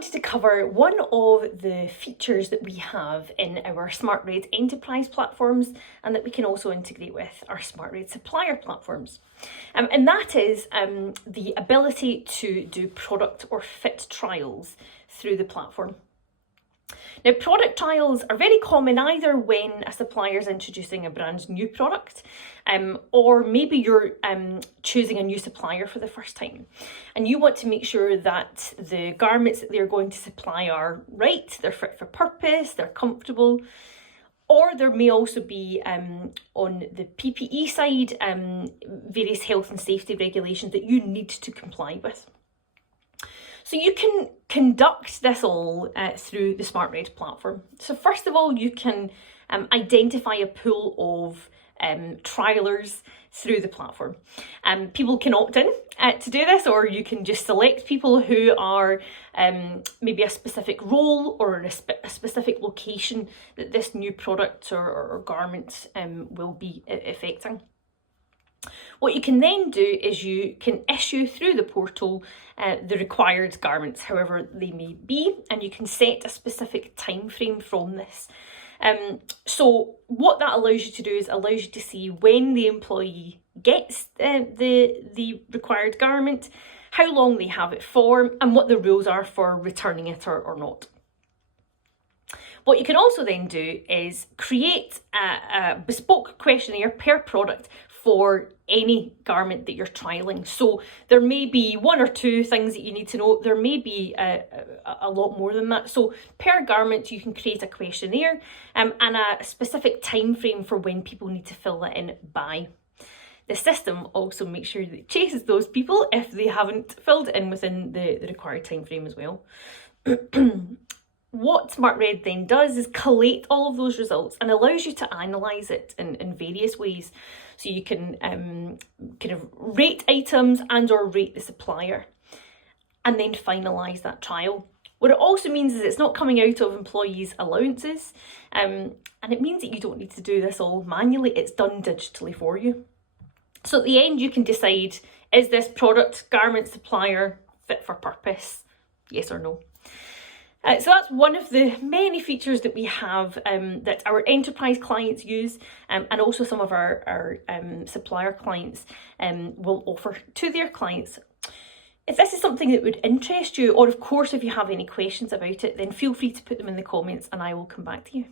wanted to cover one of the features that we have in our SmartRed enterprise platforms and that we can also integrate with our SmartRed supplier platforms. And that is the ability to do product or fit trials through the platform. Now, product trials are very common either when a supplier is introducing a brand new product, or maybe you're choosing a new supplier for the first time and you want to make sure that the garments that they're going to supply are right, they're fit for purpose, they're comfortable. Or there may also be, on the PPE side, various health and safety regulations that you need to comply with. So you can conduct this all through the SmartRed platform. So first of all, you can identify a pool of trialers through the platform. People can opt in to do this, or you can just select people who are maybe a specific role or in a specific location that this new product or garment will be affecting. What you can then do is you can issue through the portal the required garments, however they may be, and you can set a specific time frame from this. So what that allows you to do is allows you to see when the employee gets the required garment, how long they have it for, and what the rules are for returning it or not. What you can also then do is create a bespoke questionnaire per product for any garment that you're trialing. So there may be one or two things that you need to know. There may be a lot more than that. So per garment, you can create a questionnaire and a specific time frame for when people need to fill that in by. The system also makes sure that it chases those people if they haven't filled it in within the required time frame as well. What SmartRed then does is collate all of those results and allows you to analyse it in various ways. So you can kind of rate items and or rate the supplier and then finalise that trial. What it also means is it's not coming out of employees' allowances, and it means that you don't need to do this all manually, it's done digitally for you. So at the end you can decide, is this product, garment, supplier fit for purpose? Yes or no. So that's one of the many features that we have that our enterprise clients use, and also some of our supplier clients will offer to their clients. If this is something that would interest you, or of course if you have any questions about it, then feel free to put them in the comments and I will come back to you.